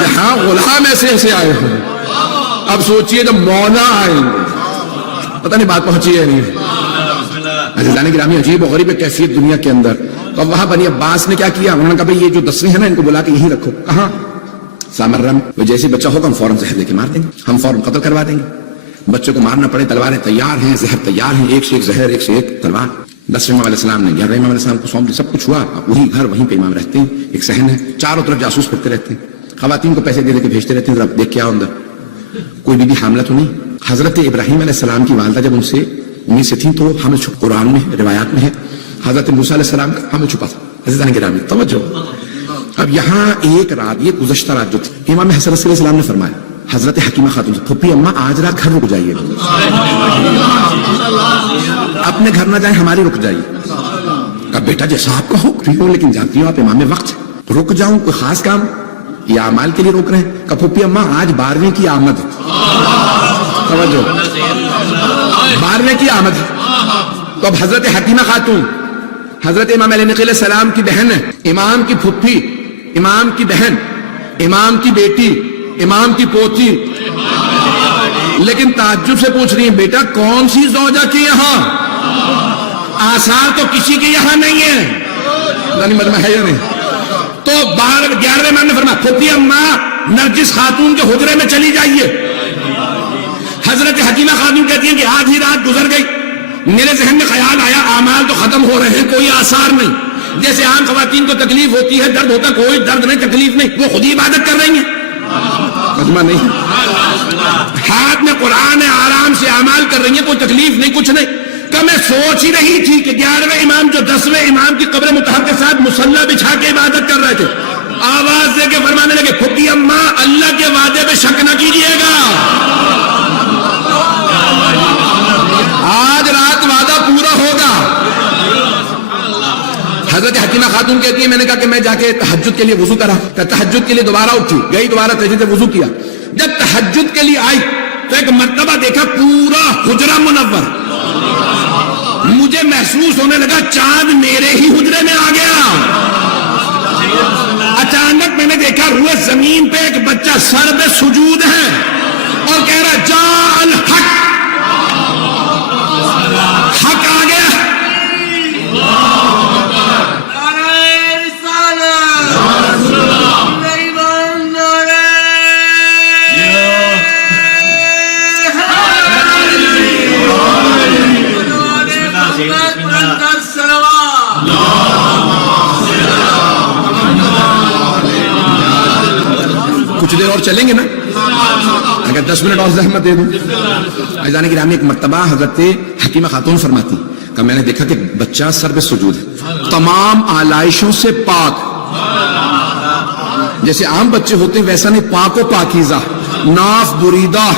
جہاں غلام ایسے آئے ہوں، اب سوچئے جب مولا آئیں گے، پتہ نہیں بات پہنچی ہے نہیں؟ عزیزان گرامی عجیب و غریب کیفیت دنیا کے اندر۔ تو اب وہاں بنی عباس نے کیا کیا؟ انہوں نے کہا بھئی یہ جو 10ویں ہیں نا ان کو بلا کے یہیں رکھو۔ کہاں؟ سامرم، وہ جیسے بچہ ہوگا ہم فوراً زہر لے کے مار دیں گے، ہم فوراً قتل کروا دیں گے، بچوں کو مارنا پڑے، تلواریں تیار ہیں، زہر تیار ہیں، ایک سے ایک زہر، ایک سے ایک تلوار۔ 10ویں امام علیہ السلام نے 11ویں امام علیہ السلام کو سونپ دی، سب کچھ ہوا، وہی گھر وہیں پہ امام رہتے ہیں، ایک صحن ہے، چاروں طرف جاسوس پھرتے رہتے ہیں، خواتین کو پیسے دے دے کے بھیجتے رہتے ہیں، ذرا دیکھ کے آؤ اندر کوئی بی بی حاملہ تو نہیں۔ حضرت ابراہیم علیہ السلام کی والدہ جب ان سے امید سے تھیں تو حمل چھپا، قرآن میں روایات میں ہے، حضرت موسیٰ علیہ السلام کا حمل چھپا تھا۔ عزیزان گرامی توجہ، اب یہاں ایک رات، یہ گزشتہ رات جو تھی، امام حسن علیہ السلام نے فرمایا حضرت حکیمہ خاتون سے، پھپھی اماں آج رات گھر رک جائیے، اپنے گھر نہ جائیں، ہماری رک جائیے۔ کہا بیٹا جیسا آپ کا حکم ہو، لیکن جانتی ہوں آپ امام وقت، رک جاؤں کوئی خاص کام یا اعمال کے لیے روک رہے ہیں؟ کہا پھپھی اماں آج 12ویں کی آمد ہے، توجہ 12ویں کی آمد ہے۔ تو اب حضرت حکیمہ خاتون حضرت امام علیہ علیہ السلام کی بہن ہے، امام کی پھپھی، امام کی بہن، امام کی بیٹی، امام کی پوتی، لیکن تعجب سے پوچھ رہی ہیں بیٹا کون سی زوجہ کی یہاں؟ آثار تو کسی کے یہاں نہیں ہے، ہے یا نہیں؟ تو 11ویں امام نے فرمایا پھپھی اماں نرجس خاتون کے حجرے میں چلی جائیے۔ حضرت حکیمہ خاتون کہتی ہیں کہ آدھی رات گزر گئی، میرے ذہن میں خیال آیا اعمال تو ختم ہو رہے ہیں، کوئی آثار نہیں، جیسے عام خواتین کو تکلیف ہوتی ہے، درد ہوتا، کوئی درد نہیں، تکلیف نہیں، وہ خود ہی عبادت کر رہی ہیں، مجمع نہیں، ہاتھ میں قرآن ہے، آرام سے اعمال کر رہی ہیں، کوئی تکلیف نہیں، کچھ نہیں۔ کہ میں سوچ ہی رہی تھی کہ 11ویں امام جو 10ویں امام کی قبر مطہر کے ساتھ مصلی بچھا کے عبادت کر رہے تھے، آواز دے کے فرمانے لگے پھپھی اماں اللہ کے وعدے پہ شک نہ کیجیے گا، آج رات وعدہ پورا ہوگا۔ حضرت حکیمہ خاتون کہتی ہے میں نے کہا کہ میں جا کے تہجد کے لیے وضو کرا، تہجد کے لیے دوبارہ اٹھی، گئی دوبارہ تہجد سے وضو کیا، جب تہجد کے لیے آئی تو ایک مرتبہ دیکھا پورا حجرہ منور، مجھے محسوس ہونے لگا چاند میرے ہی حجرے میں آ گیا۔ اچانک میں نے دیکھا روئے زمین پہ ایک بچہ سر پہ سجود ہے اور کہہ رہا جاء الحق، حق آ گیا۔ کچھ دیر اور چلیں گے نا، اگر 10 منٹ اور زحمت دے دوں۔ عزیزان گرامی ایک مرتبہ حضرت حکیمہ خاتون فرماتی کہ میں نے دیکھا کہ بچہ سر پہ سجود ہے، تمام آلائشوں سے پاک، جیسے عام بچے ہوتے ہیں ویسا نہیں، پاک و پاکیزہ، ناف بریدہ،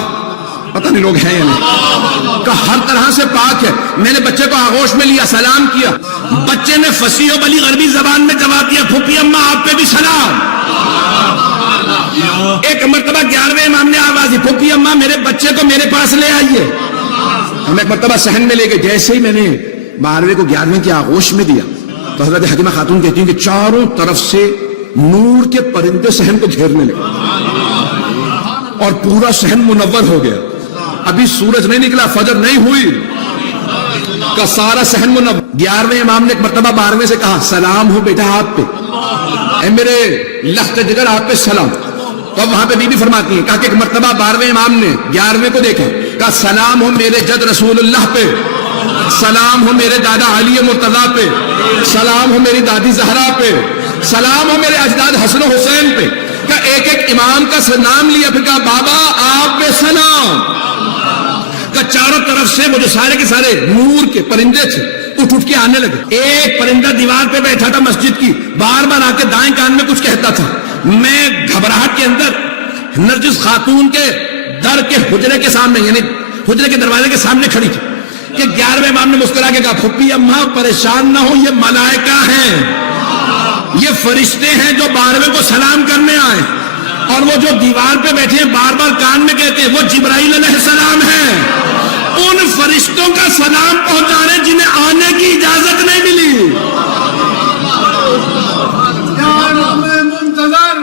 پتہ نہیں لوگ ہیں یا نہیں، کا ہر طرح سے پاک ہے. میں نے بچے کو آغوش میں لیا, سلام کیا, بچے نے فصیح و بلیغ عربی زبان میں جواب دیا, پھوپھی اماں آپ پہ بھی سلام. ایک مرتبہ 11ویں امام نے آواز دی, پھوپھی اماں میرے بچے کو میرے پاس لے آئیے. ہم ایک مرتبہ صحن میں لے گئے, جیسے ہی میں نے 12ویں کو 11ویں کی آغوش میں دیا تو حضرت حکیمہ خاتون کہتی ہیں کہ چاروں طرف سے نور کے پرندے صحن کو گھیرنے لگے اور پورا صحن منور ہو گیا. ابھی سورج نہیں نکلا, فجر نہیں ہوئی کا سارا صحن منور. 11ویں امام نے ایک مرتبہ 12ویں سے کہا, سلام ہو بیٹا آپ پہ, اے میرے لخت جگر آپ پہ سلام. تو وہاں پہ بی بی فرماتی ہیں, کہا کہ ایک مرتبہ 12ویں امام نے 11ویں کو دیکھا, کہا سلام ہو میرے جد رسول اللہ پہ, سلام ہو میرے دادا علی مرتضیٰ پہ, سلام ہو میری دادی زہرا پہ, سلام ہو میرے اجداد حسن و حسین پہ. کہ ایک ایک امام کا نام لیا, پھر کہا بابا آپ پہ سلام. کہ چاروں طرف سے وہ جو سارے کے سارے نور کے پرندے تھے اٹھ اٹھ کے آنے لگے. ایک پرندہ دیوار پہ بیٹھا تھا مسجد کی, بار بار آ کے دائیں کان میں کچھ کہتا تھا. میں گھبراہٹ کے اندر نرجس خاتون کے در کے حجرے کے سامنے, یعنی حجرے کے دروازے کے سامنے کھڑی تھی کہ 11ویں امام نے مسکرا کے کہا, پھوپھی اماں پریشان نہ ہو, یہ ملائکہ ہیں, یہ فرشتے ہیں جو 12ویں کو سلام کرنے آئے, اور وہ جو دیوار پہ بیٹھے ہیں بار بار کان میں کہتے ہیں وہ جبرائیل علیہ السلام ہیں. ان فرشتوں کا سلام پہنچانے جنہیں آنے کی اجازت نہیں ملی. یا امام منتظر,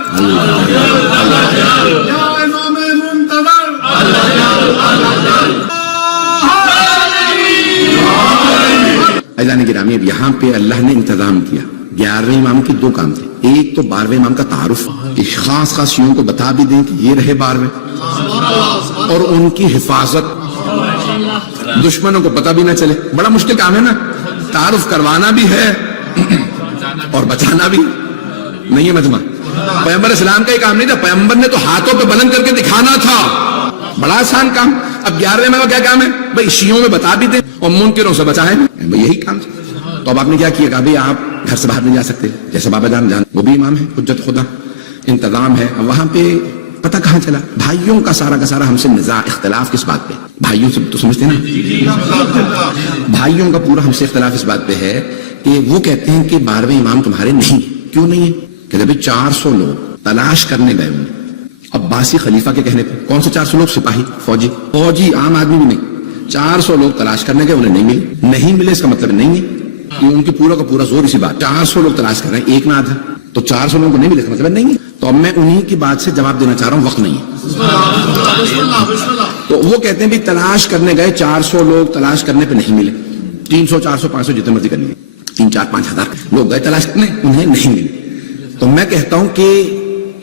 یا امام منتظر. اعزان گرامی, اب یہاں پہ اللہ نے انتظام کیا. 11ویں امام کے دو کام تھے. ایک تو 12ویں امام کا تعارف, خاص خاص یوں کو بتا بھی دیں کہ یہ رہے 12ویں, اور ان کی حفاظت, دشمنوں کو پتہ بھی نہ چلے. بڑا مشکل کام ہے نا, تعارف کروانا بھی ہے اور بچانا بھی نہیں ہے. مجمع پیغمبر اسلام کا ہی کام نہیں تھا, پیغمبر نے تو ہاتھوں پہ بلند کر کے دکھانا تھا. بڑا آسان کام. اب 11ویں میں کیا کام ہے بھائی, شیعوں میں بتا بھی دیں اور منکروں سے بچائیں, یہی کام تھا. تو اب آپ نے کیا کیا, کہا بھائی آپ گھر سے باہر نہیں جا سکتے, جیسے بابا جان وہ بھی امام ہے, حجت خدا, انتظام ہے. وہاں پہ پتہ کہاں چلا, بھائیوں کا سارا ہم سے نزاع, اختلاف کس بات پہ, بھائیوں سے تو سمجھتے نا, بھائیوں کا پورا ہم سے اختلاف اس بات پہ ہے کہ وہ کہتے ہیں کہ 12ویں امام تمہارے نہیں. کیوں نہیں ہے, کہتے بھائی 400 لوگ تلاش کرنے گئے انہیں عباسی خلیفہ کے کہنے پہ. کون سے 400 لوگ, سپاہی, فوجی, عام آدمی بھی نہیں. 400 لوگ تلاش کرنے گئے, انہیں نہیں ملے. اس کا مطلب نہیں ہے کہ ان کی پورا کا پورا زور اسی بات, 400 لوگ تلاش کر رہے ہیں, ایک نہ آدھا, تو 400 لوگوں کو نہیں ملے, اس کا مطلب نہیں ہے. تو اب میں انہی کی بات سے جواب دینا چاہ رہا ہوں, وقت نہیں ہے. تو وہ کہتے ہیں بھی تلاش کرنے گئے 400 لوگ, تلاش کرنے پہ نہیں ملے. 300 400 500 جتنے مرضی کر لیے, 3 4 5 ہزار لوگ گئے تلاش کرنے, انہیں نہیں ملے. تو میں کہتا ہوں کہ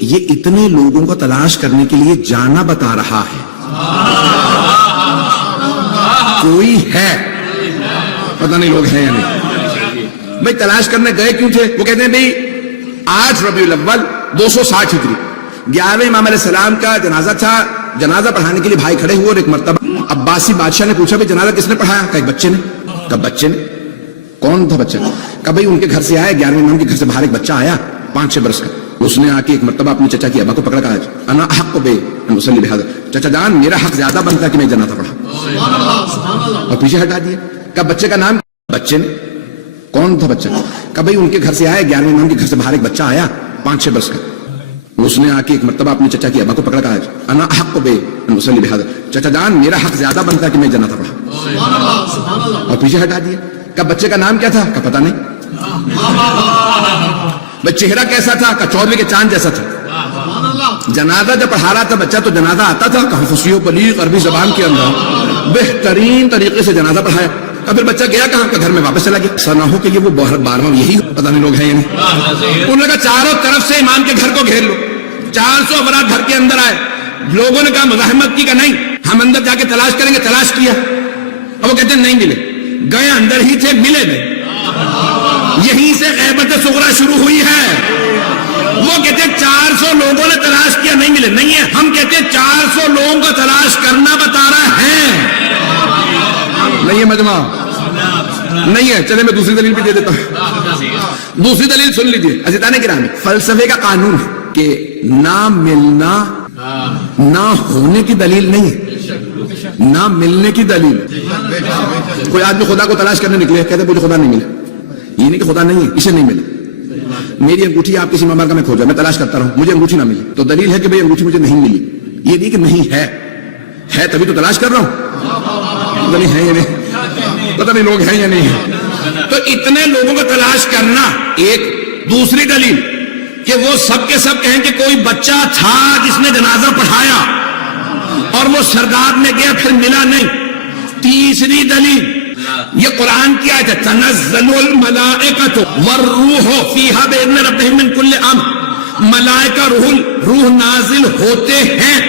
یہ اتنے لوگوں کو تلاش کرنے کے لیے جانا بتا رہا ہے. کوئی ہے, پتہ نہیں لوگ ہیں یا نہیں. بھائی تلاش کرنے گئے کیوں تھے, وہ کہتے ہیں بھائی 8 ربیع الاول 260 ہجری 11ویں امام علیہ السلام کا جنازہ تھا. جنازہ پڑھانے کے لیے بھائی کھڑے ہوئے, اور ایک مرتبہ عباسی بادشاہ نے پوچھا بھائی جنازہ کس نے پڑھایا, کہا ایک بچے نے. کہا بچے نے, کون تھا بچہ, کہا بھائی ان کے گھر سے آیا, 11ویں امام کے گھر سے باہر ایک بچہ آیا 5-6 برس کا. اس نے آ کے ایک مرتبہ اپنے چچا کی ابا کو پکڑا, کہا انا احق بے ان اصلی بہذا, چچا جان میرا حق زیادہ بنتا کہ میں جنازہ پڑھا, اور پیچھے ہٹا دیا. کہا بچے کا نام, بچے نے, کون تھا بچہ, کہا بھائی ان کے گھر سے آیا, 11ویں امام کے گھر سے باہر ایک بچہ آیا 5-6 برس کا. اس نے آ کے ایک مرتبہ اپنے چچا کی ابا کو پکڑا, کہا انا احق بے ان اصلی بہذا, چچا جان میرا حق زیادہ بنتا کہ میں جنازہ پڑھا, اور پیچھے ہٹا دیا. کہا بچے کا نام کیا تھا, کہا پتہ نہیں. بھائی چہرہ کیسا تھا, کہا 14 کے چاند جیسا تھا. جنازہ جب پڑھا رہا تھا بچہ تو جنازہ آتا تھا, کہا فصیح و بلیغ عربی زبان کے اندر بہترین طریقے سے جنازہ پڑھایا. پھر بچہ گیا کہاں, کا گھر میں واپس چلا گیا. ایسا نہ ہو کہ یہ وہ 12واں یہی پتہ نہیں لوگ ہیں یا نہیں. انہوں نے کہا چاروں طرف سے امام کے گھر کو گھیر لو. 400 افراد گھر کے اندر آئے. لوگوں نے کہا مزاحمت کی, کہ نہیں ہم اندر جا کے تلاش کریں گے. تلاش کیا, اب وہ کہتے ہیں نہیں ملے. گئے اندر ہی تھے, ملے نہیں. یہیں سے غیبت صغرا شروع ہوئی ہے. وہ کہتے ہیں 400 لوگوں نے تلاش کیا, نہیں ملے. نہیں ہے, ہم کہتے ہیں 400 لوگوں کو تلاش کرنا بتا رہا ہے. نہیں ہے مجمع, نہیں ہے. چلے میں دوسری دلیل بھی دے دیتا ہوں. دوسری دلیل سن لیجیے عزیزان گرامی. فلسفے کا قانون ہے کہ نہ ملنا نہ ہونے کی دلیل نہیں ہے. نہ ملنے کی دلیل. کوئی آدمی خدا کو تلاش کرنے نکلے کہتے مجھے خدا نہیں ملا. یہ نہیں کہ خدا نہیں ہے، اسے نہیں ملا. میری انگوٹھی آپ کسی ممبر کا میں کھوجا، میں تلاش کرتا رہوں، مجھے انگوٹھی نہ ملی تو دلیل ہے کہ بھئی انگوٹھی مجھے نہیں ملی. یہ نہیں کہ نہیں ہے تبھی تو تلاش کر رہا ہوں. پتہ نہیں ہے یا نہیں، پتہ نہیں لوگ ہیں یا نہیں ہیں. تو اتنے لوگوں کو تلاش کرنا ایک. دوسری دلیل کہ وہ سب کے سب کہیں کہ کوئی بچہ تھا جس نے جنازہ پڑھایا اور وہ سرداب میں گیا پھر ملا نہیں. تیسری دلیل یہ قرآن کی آیت ہے تنزل الملائکۃ والروح فیہا بإذن ربہم من کل امر. ملائکہ روح نازل ہوتے ہیں.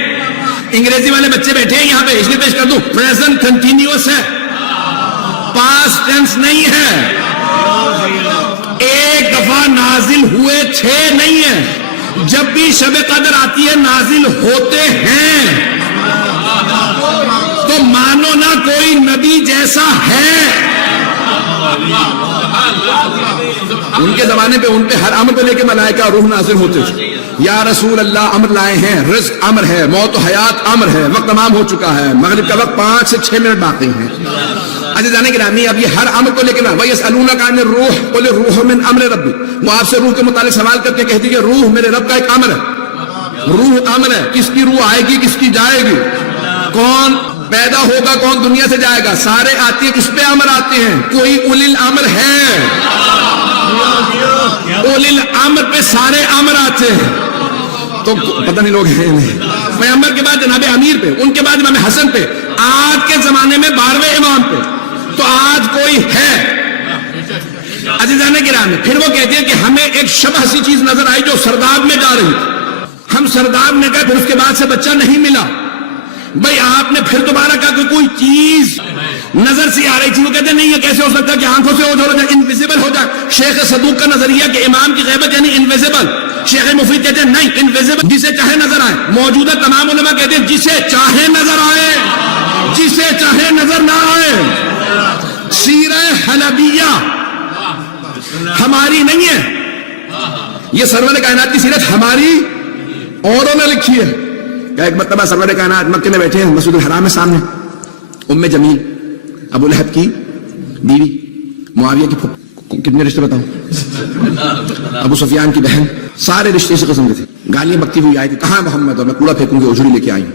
انگریزی والے بچے بیٹھے ہیں یہاں پہ، اس لیے پیش کر دوں پریزنٹ کنٹینیوس ہے، پاسٹ ٹینس نہیں ہے. ایک دفعہ نازل ہوئے تھے نہیں ہے. جب بھی شب قدر آتی ہے نازل ہوتے ہیں. تو مانو نا کوئی نبی جیسا ہے. ان کے زمانے پہ ان پہ ہر امر کو لے کے ملائکہ روح نازل ہوتے تھے. یا رسول اللہ امر لائے ہیں، رزق امر ہے، موت و حیات امر ہے، وقت تمام ہو چکا ہے، مغرب کا وقت 5 سے 6 منٹ باقی ہیں. عزیزان گرامی اب یہ ہر امر کو لے کے نا وَيَسْأَلُونَكَ عَنِ الرُّوحِ قُلِ الرُّوحُ مِنْ أَمْرِ رَبِّي. وہ آپ سے روح کے متعلق سوال کرتے کہتی کہ روح میرے رب کا ایک امر ہے. روح امر ہے. کس کی روح آئے گی، کس کی جائے گی، کون پیدا ہوگا، کون دنیا سے جائے گا، سارے آتی ہیں. کس پہ امر آتے ہیں؟ کوئی اولی الامر ہے. اولی الامر پہ سارے امر آتے ہیں. تو پتہ نہیں لوگ ہیں نہیں. پیغمبر کے بعد جناب امیر پہ، ان کے بعد امام حسن پہ، آج کے زمانے میں 12ویں امام پہ. تو آج کوئی ہے. عزیزان گرامی پھر وہ کہتے ہیں کہ ہمیں ایک شبہ سی چیز نظر آئی جو سرداب میں جا رہی تھی. ہم سرداب میں گئے، پھر اس کے بعد سے بچہ نہیں ملا. بھئی آپ نے پھر دوبارہ کہا کہ کوئی چیز نظر سی آ رہی تھی. وہ کہتے ہیں نہیں یہ کیسے ہو سکتا ہے کہ آنکھوں سے اوجھل ہو جائے، انویزیبل ہو جائے. شیخ صدوق کا نظریہ کہ امام کی غیبت یعنی انویزیبل. شیخ مفید کہتے ہیں نہیں انویزیبل، جسے چاہے نظر آئے. موجودہ تمام علماء کہتے ہیں جسے چاہے نظر آئے، جسے چاہے نظر نہ آئے. سیرہ حلبیہ ہماری نہیں ہے، یہ سرور کائنات کی سیرت ہماری اوروں نے لکھی ہے. ایک مرتبہ سرور کائنات مکے میں بیٹھے ہیں، مسجد الحرام میں سامنے ام جمیل ابو لہب کی بیوی، معاویہ کی کتنے رشتے بتاؤں، ابو سفیان کی بہن، سارے رشتے سے قسم کے تھے. گالیاں بکتی ہوئی آئی کہ کہاں محمد، اور میں کوڑا پھینکوں گی اجڑی لے کے آئی.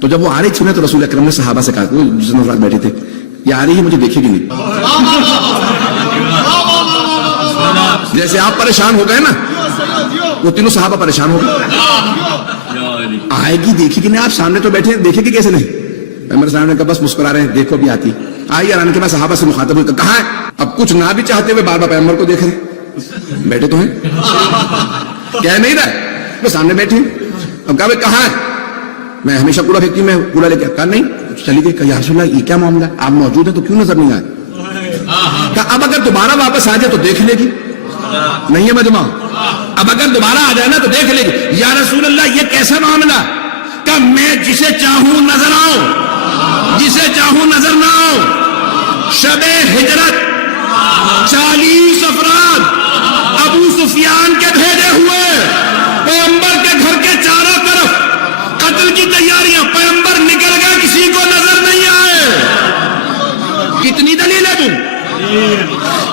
تو جب وہ آ رہی تھی نا تو رسول اکرم نے صحابہ سے کہا، جس نے بیٹھے تھے، یہ آ رہی ہے مجھے دیکھے گی نہیں. جیسے آپ پریشان ہو گئے نا وہ تینوں صحابہ پریشان ہو گئے. آئے گی دیکھے گی نہیں، آپ سامنے تو بیٹھے دیکھے گی کیسے نہیں. پیغمبر صاحب نے کہا بس مسکرا رہے ہیں، دیکھو بھی آتی. آئی آنے کے بعد صحابہ سے مخاطب ہوئی کہاں ہے. اب کچھ نہ بھی چاہتے ہوئے بار بار پیغمبر کو دیکھ رہے، بیٹھے تو ہیں کہہ نہیں رہے، وہ سامنے بیٹھے. اب کہا کہاں ہے، میں ہمیشہ کوڑا پھینکتی، میں کوڑا لے کے. کہا نہیں چلی گئی. کہا یا رسول اللہ یہ کیا معاملہ ہے، آپ موجود ہیں تو کیوں نظر نہیں آئے. کہا اب اگر دوبارہ واپس آ جائے تو دیکھ لے گی. نہیں ہے مجمع، اب اگر دوبارہ آ جائے نا تو دیکھ لے گی. یا رسول اللہ یہ کیسا معاملہ. کہ میں جسے چاہوں نظر آؤں، جسے چاہوں نظر نہ آؤں. شب ہجرت 40 افراد ابو سفیان کے بھیجے ہوئے پیغمبر کے گھر کے چاروں طرف قتل کی تیاریاں. پیغمبر نکل گئے، کسی کو نظر نہیں آئے. کتنی دلیل ہے تم.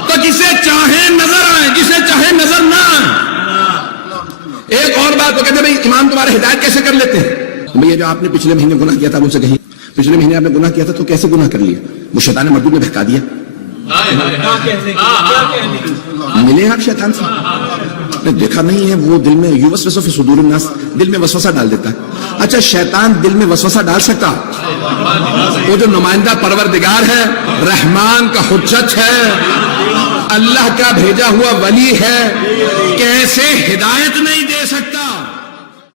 تو جسے چاہے نظر آئے، جسے چاہے نظر نہ آئے. ایک اور بات وہ کہتے ہیں امام تمہارے ہدایت کیسے کر لیتے ہیں. یہ جو آپ نے پچھلے مہینے گناہ کیا تھا ان سے کہیں پچھلے مہینے آپ نے گناہ کیا تھا تو کیسے گناہ کر لیا. وہ شیطان مردود نے بہکا دیا. ملے آپ شیطان سے دیکھا نہیں ہے، وہ دل میں یوسوس فی صدور الناس، دل میں وسوسہ ڈال دیتا ہے. اچھا شیطان دل میں وسوسہ ڈال سکتا؟ وہ جو نمائندہ پروردگار ہے، رحمان کا حجت ہے، اللہ کا بھیجا ہوا ولی ہے، کیسے ہدایت نہیں دے سکتا؟